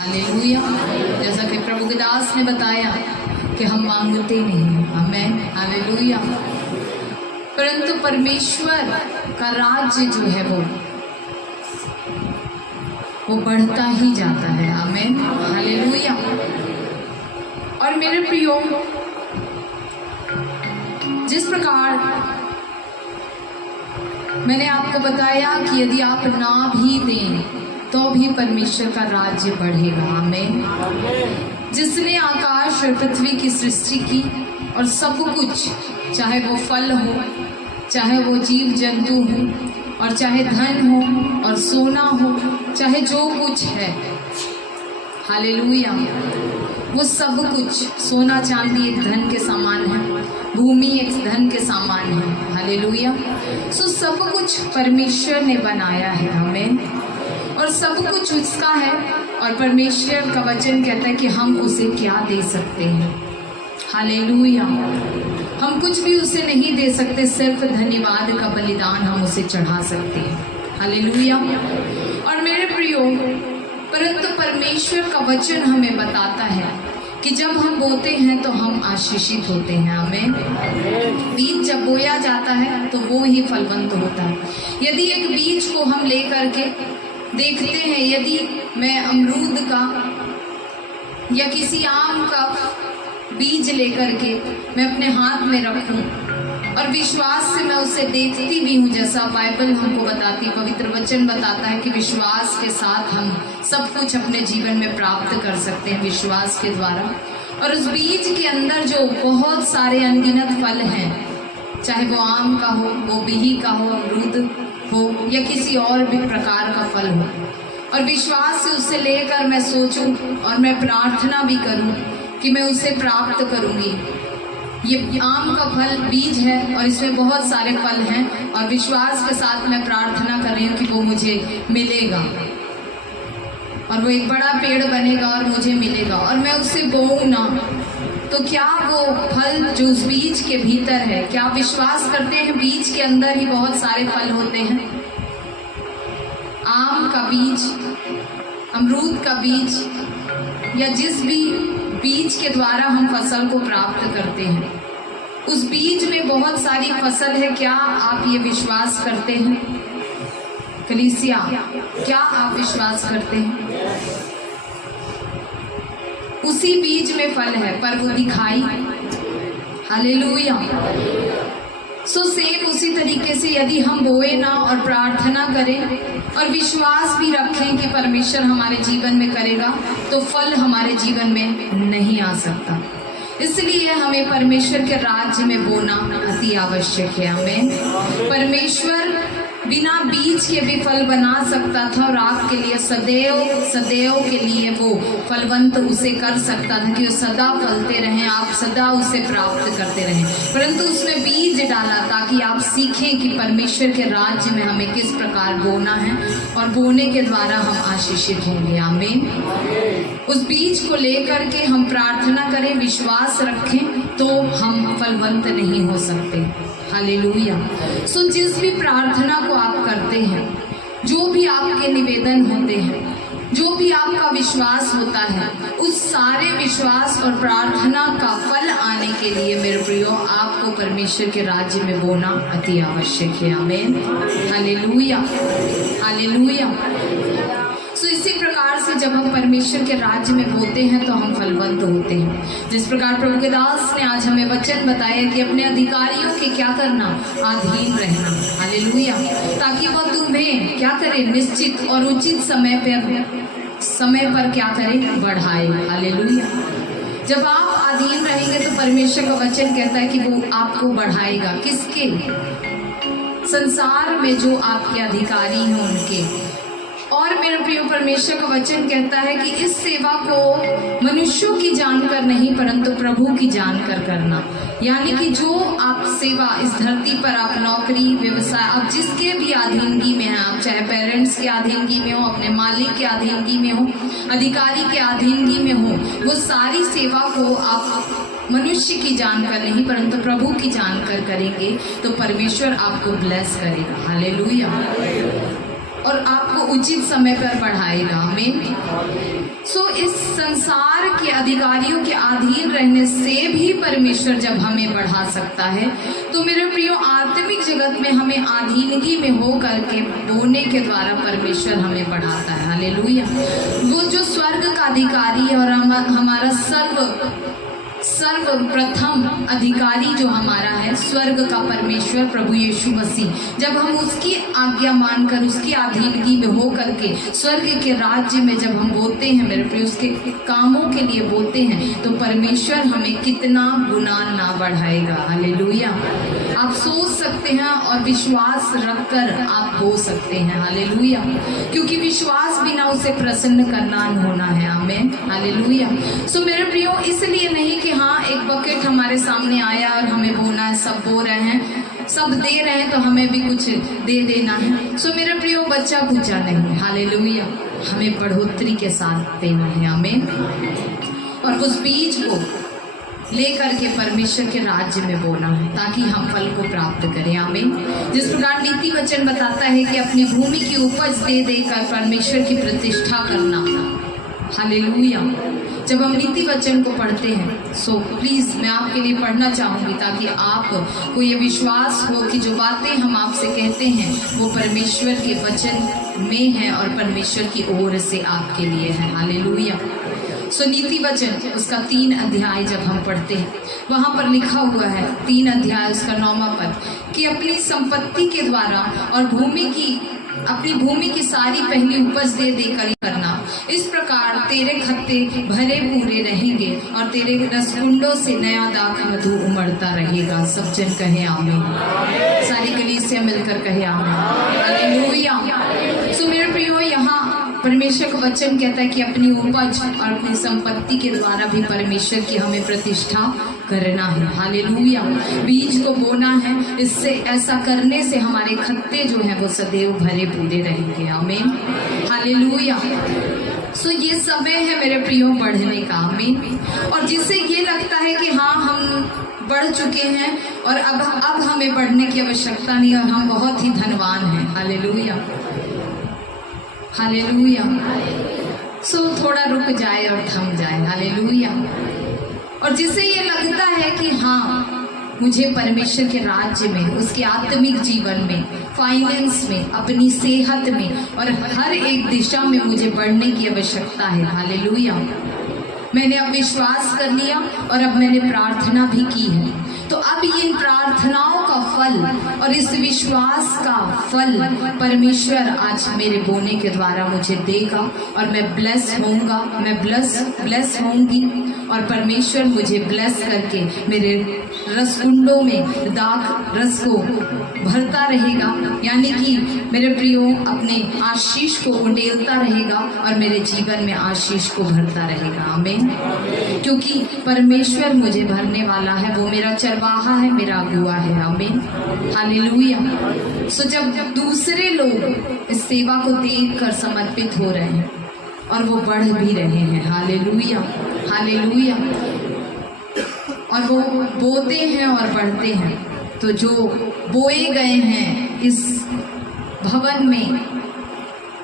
Hallelujah. जैसा कि प्रभु के दास ने बताया कि हम मांगते नहीं, आमेन, हालेलुया, परंतु परमेश्वर का राज्य जो है वो बढ़ता ही जाता है, आमेन, हालेलुया। और मेरे प्रियो, जिस प्रकार मैंने आपको बताया कि यदि आप ना भी दें तो भी परमेश्वर का राज्य बढ़ेगा, आमेन। जिसने आकाश और पृथ्वी की सृष्टि की और सब कुछ, चाहे वो फल हो, चाहे वो जीव जंतु हो, और चाहे धन हो और सोना हो, चाहे जो कुछ है, हालेलुया, वो सब कुछ, सोना चांदी एक धन के समान है, भूमि एक धन के समान है, हालेलुया। सो सब कुछ परमेश्वर ने बनाया है, आमेन, और सब कुछ उसका है। और परमेश्वर का वचन कहता है कि हम उसे क्या दे सकते हैं, हालेलुया। हम कुछ भी उसे नहीं दे सकते, सिर्फ धन्यवाद का बलिदान हम उसे चढ़ा सकते हैं, हालेलुया। और मेरे प्रियो, परंतु परमेश्वर का वचन हमें बताता है कि जब हम बोते हैं तो हम आशीषित होते हैं, हमें बीज जब बोया जाता है तो वो ही फलवंत होता है। यदि एक बीज को हम ले करके देखते हैं, यदि मैं अमरूद का या किसी आम का बीज लेकर के मैं अपने हाथ में रखूं और विश्वास से मैं उसे देखती भी हूँ, जैसा बाइबल हमको बताती है, पवित्र वचन बताता है कि विश्वास के साथ हम सब कुछ अपने जीवन में प्राप्त कर सकते हैं, विश्वास के द्वारा। और उस बीज के अंदर जो बहुत सारे अनगिनत फल हैं, चाहे वो आम का हो, वो बिही का हो, अमरूद हो, या किसी और भी प्रकार का फल हो, और विश्वास से उसे लेकर मैं सोचूं और मैं प्रार्थना भी करूं कि मैं उसे प्राप्त करूंगी। ये आम का फल बीज है और इसमें बहुत सारे फल हैं, और विश्वास के साथ मैं प्रार्थना कर रही हूँ कि वो मुझे मिलेगा और वो एक बड़ा पेड़ बनेगा और मुझे मिलेगा, और मैं उसे बोऊं ना, तो क्या वो फल जो उस बीज के भीतर है, क्या आप विश्वास करते हैं बीज के अंदर ही बहुत सारे फल होते हैं? आम का बीज, अमरूद का बीज, या जिस भी बीज के द्वारा हम फसल को प्राप्त करते हैं, उस बीज में बहुत सारी फसल है। क्या आप ये विश्वास करते हैं? कलीसिया, क्या आप विश्वास करते हैं? उसी बीज में फल है, पर वो दिखाई, हालेलुया। सो सेम उसी तरीके से यदि हम बोए ना और प्रार्थना करें और विश्वास भी रखें कि परमेश्वर हमारे जीवन में करेगा, तो फल हमारे जीवन में नहीं आ सकता। इसलिए हमें परमेश्वर के राज्य में बोना अति आवश्यक है, हमें परमेश्वर बिना बीज के भी फल बना सकता था और आपके लिए सदैव के लिए वो फलवंत उसे कर सकता था कि वो सदा फलते रहें, आप सदा उसे प्राप्त करते रहें, परंतु उसमें बीज डाला ताकि आप सीखें कि परमेश्वर के राज्य में हमें किस प्रकार बोना है, और बोने के द्वारा हम आशीषित होंगे, आमीन। उस बीज को लेकर के हम प्रार्थना करें, विश्वास रखें, तो हम फलवंत नहीं हो सकते, हालेलुया। सो जिस भी प्रार्थना को आप करते हैं, जो भी आपके निवेदन होते हैं, जो भी आपका विश्वास होता है, उस सारे विश्वास और प्रार्थना का फल आने के लिए मेरे प्रियो, आपको परमेश्वर के राज्य में बोना अति आवश्यक है, आमीन, हालेलुया, हालेलुया। सो इसी प्रकार से जब हम परमेश्वर के राज्य में बोते हैं तो हम फलवंत होते हैं। जिस प्रकार प्रभु के दास ने आज हमें वचन बताया कि अपने अधिकारियों के क्या करना, अधीन रहना, हालेलुया, ताकि वह तुम्हें क्या करे, निश्चित और उचित समय पर क्या करे, बढ़ाए, हालेलुया। जब आप अधीन रहेंगे तो परमेश्वर का वचन कहता है कि वो आपको बढ़ाएगा। किसके? संसार में जो आपके अधिकारी हैं उनके। और मेरे प्रिय, परमेश्वर का वचन कहता है कि इस सेवा को मनुष्यों की जानकर नहीं परंतु प्रभु की जानकर करना। यानी कि जो आप सेवा इस धरती पर, आप नौकरी, व्यवसाय, आप जिसके भी अधीनगी में हैं, आप चाहे पेरेंट्स के अधीनगी में हो, अपने मालिक के अधीनगी में हो, अधिकारी के अधीनगी में हो, वो सारी सेवा को आप मनुष्य की जानकर नहीं परंतु प्रभु की जानकर करेंगे तो परमेश्वर आपको ब्लेस करेगा, हालेलुया, और आपको उचित समय पर बढ़ाएगा, आमीन। सो इस संसार के अधिकारियों के अधीन रहने से भी परमेश्वर जब हमें बढ़ा सकता है, तो मेरे प्रियो आत्मिक जगत में हमें अधीनगी में हो करके बोने के द्वारा परमेश्वर हमें बढ़ाता है। हालेलुया। वो जो स्वर्ग का अधिकारी है और हमारा सर्वप्रथम अधिकारी जो हमारा है, स्वर्ग का परमेश्वर प्रभु यीशु मसीह, जब हम उसकी आज्ञा मानकर उसकी अधीनगी में हो करके स्वर्ग के राज्य में जब हम बोलते हैं मेरे प्रिय, उसके कामों के लिए बोलते हैं, तो परमेश्वर हमें कितना गुना ना बढ़ाएगा। हालेलुया। आप सोच सकते हैं और विश्वास रखकर आप हो सकते हैं। हालेलुया। क्योंकि विश्वास बिना उसे प्रसन्न करना होना है। आमीन। हालेलुया। सो मेरे प्रियो, इसलिए नहीं कि हाँ एक बकेट हमारे सामने आया और हमें बोना है, सब बो रहे हैं, सब दे रहे हैं, तो हमें भी कुछ दे देना है। सो मेरे प्रियो, बच्चा पूछा नहीं। हालेलुया। हमें बढ़ोतरी के साथ देना है। आमीन। और उस बीज को लेकर के परमेश्वर के राज्य में बोना है, ताकि हम फल को प्राप्त करें। आमीन। जिस प्रकार नीति वचन बताता है कि अपनी भूमि की उपज दे देकर परमेश्वर की प्रतिष्ठा करना। हालेलुया। जब हम नीति वचन को पढ़ते हैं, सो प्लीज मैं आपके लिए पढ़ना चाहूंगी, ताकि आपको ये विश्वास हो कि जो बातें हम आपसे कहते हैं वो परमेश्वर के वचन में है और परमेश्वर की ओर से आपके लिए है। हालेलुया। सो नीति वचन उसका 3 अध्याय जब हम पढ़ते हैं, वहां पर लिखा हुआ है 3 अध्याय उसका 9वां पद, कि अपनी संपत्ति के द्वारा और अपनी भूमि की सारी पहली उपज दे देकर करना। इस प्रकार तेरे खत्ते भरे पूरे रहेंगे और तेरे रसकुंडों से नया दाख मधु उमड़ता रहेगा। सब जन कहे आमीन। सारी कलीसिया मिलकर कहे आमीन। हालेलुया। सो मेरे प्रियो, यहाँ परमेश्वर का वचन कहता है कि अपनी उपज और अपनी संपत्ति के द्वारा भी परमेश्वर की हमें प्रतिष्ठा करना है। हालेलुया। बीज को बोना है, इससे ऐसा करने से हमारे खत्ते जो है वो सदैव भरे पूरे रहेंगे। आमीन। हालेलुया। सो ये समय है मेरे प्रियो बढ़ने का। आमीन। और जिससे ये लगता है कि हाँ हम बढ़ चुके हैं और अब हमें बढ़ने की आवश्यकता नहीं और हम बहुत ही धनवान हैं। हालेलुया। हालेलुया। सो थोड़ा रुक जाए और थम जाए। हालेलुया। और जिसे ये लगता है कि हाँ मुझे परमेश्वर के राज्य में, उसके आत्मिक जीवन में, फाइनेंस में, अपनी सेहत में और हर एक दिशा में मुझे बढ़ने की आवश्यकता है। हालेलुया। मैंने अब विश्वास कर लिया और अब मैंने प्रार्थना भी की है, तो अब इन प्रार्थनाओं का फल और इस विश्वास का फल परमेश्वर आज मेरे बोने के द्वारा मुझे देगा और मैं ब्लेस होऊंगा, मैं ब्लेस होऊंगी और परमेश्वर मुझे ब्लेस करके मेरे रसकुंडों में दाख रस को भरता रहेगा। यानी कि मेरे प्रियो अपने आशीष को उंडेलता रहेगा और मेरे जीवन में आशीष को भरता रहेगा। आमीन। क्योंकि परमेश्वर मुझे भरने वाला है, वो मेरा चरवाहा है, मेरा अगुआ है। आमीन। हालेलुया। सो जब दूसरे लोग इस सेवा को देखकर समर्पित हो रहे हैं और वो बढ़ भी रहे हैं। हालेलुया। हालेलुया। और वो बोते हैं और बढ़ते हैं, तो जो बोए गए हैं इस भवन में,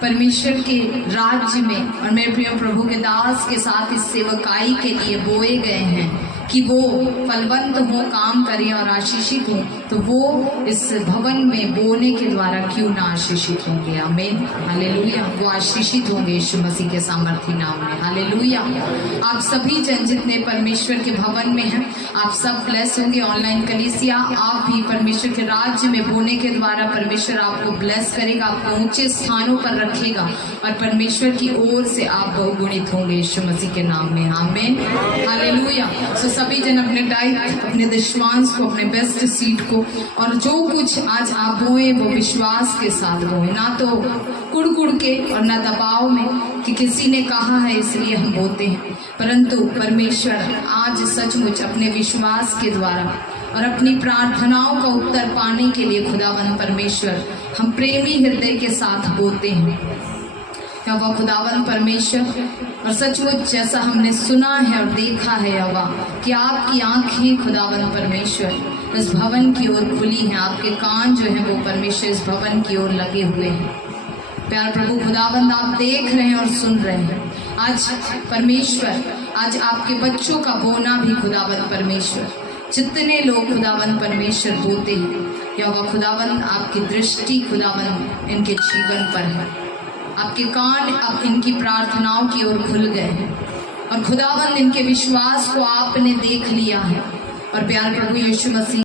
परमेश्वर के राज्य में, और मेरे प्रिय प्रभु के दास के साथ इस सेवकाई के लिए बोए गए हैं कि वो फलवंत हो, काम करें और आशीषित हो, तो वो इस भवन में बोने के द्वारा क्यों ना आशीषित होंगे। आमीन। हालेलुया। वो आशीषित होंगे यीशु मसीह के सामर्थी नाम में। हालेलुया। आप सभी जन जितने परमेश्वर के भवन में हैं, आप सब ब्लेस होंगे। ऑनलाइन कलीसिया, आप भी परमेश्वर के राज्य में बोने के द्वारा परमेश्वर आपको ब्लेस करेगा, आपको ऊंचे स्थानों पर रखेगा और परमेश्वर की ओर से आप बहुगुणित होंगे यीशु मसीह के नाम में। आमीन। हालेलुया। सभी जन अपने टाइप, अपने दशमांश को, अपने बेस्ट सीड को और जो कुछ आज आप बोए वो विश्वास के साथ बोए, ना तो कुड़ के और ना दबाव में कि किसी ने कहा है इसलिए हम बोते हैं, परंतु परमेश्वर आज सचमुच अपने विश्वास के द्वारा और अपनी प्रार्थनाओं का उत्तर पाने के लिए खुदावंद परमेश्वर हम प्रेमी हृदय के साथ बोते हैं। यहोवा खुदावन परमेश्वर, और सचमुच जैसा हमने सुना है और देखा है यहोवा कि आपकी आंखें खुदावन परमेश्वर इस भवन की ओर खुली हैं, आपके कान जो हैं वो परमेश्वर इस भवन की ओर लगे हुए हैं। प्यार प्रभु खुदावंद, आप देख रहे हैं और सुन रहे हैं आज परमेश्वर, आज आपके बच्चों का बोना भी खुदावंद परमेश्वर, जितने लोग खुदावंद परमेश्वर बोते हैं, यहोवा खुदावंद आपकी दृष्टि खुदावंद इनके जीवन पर है। आपके कान अब इनकी प्रार्थनाओं की ओर खुल गए हैं और खुदावंद इनके विश्वास को आपने देख लिया है। और प्यार प्रभु यीशु मसीह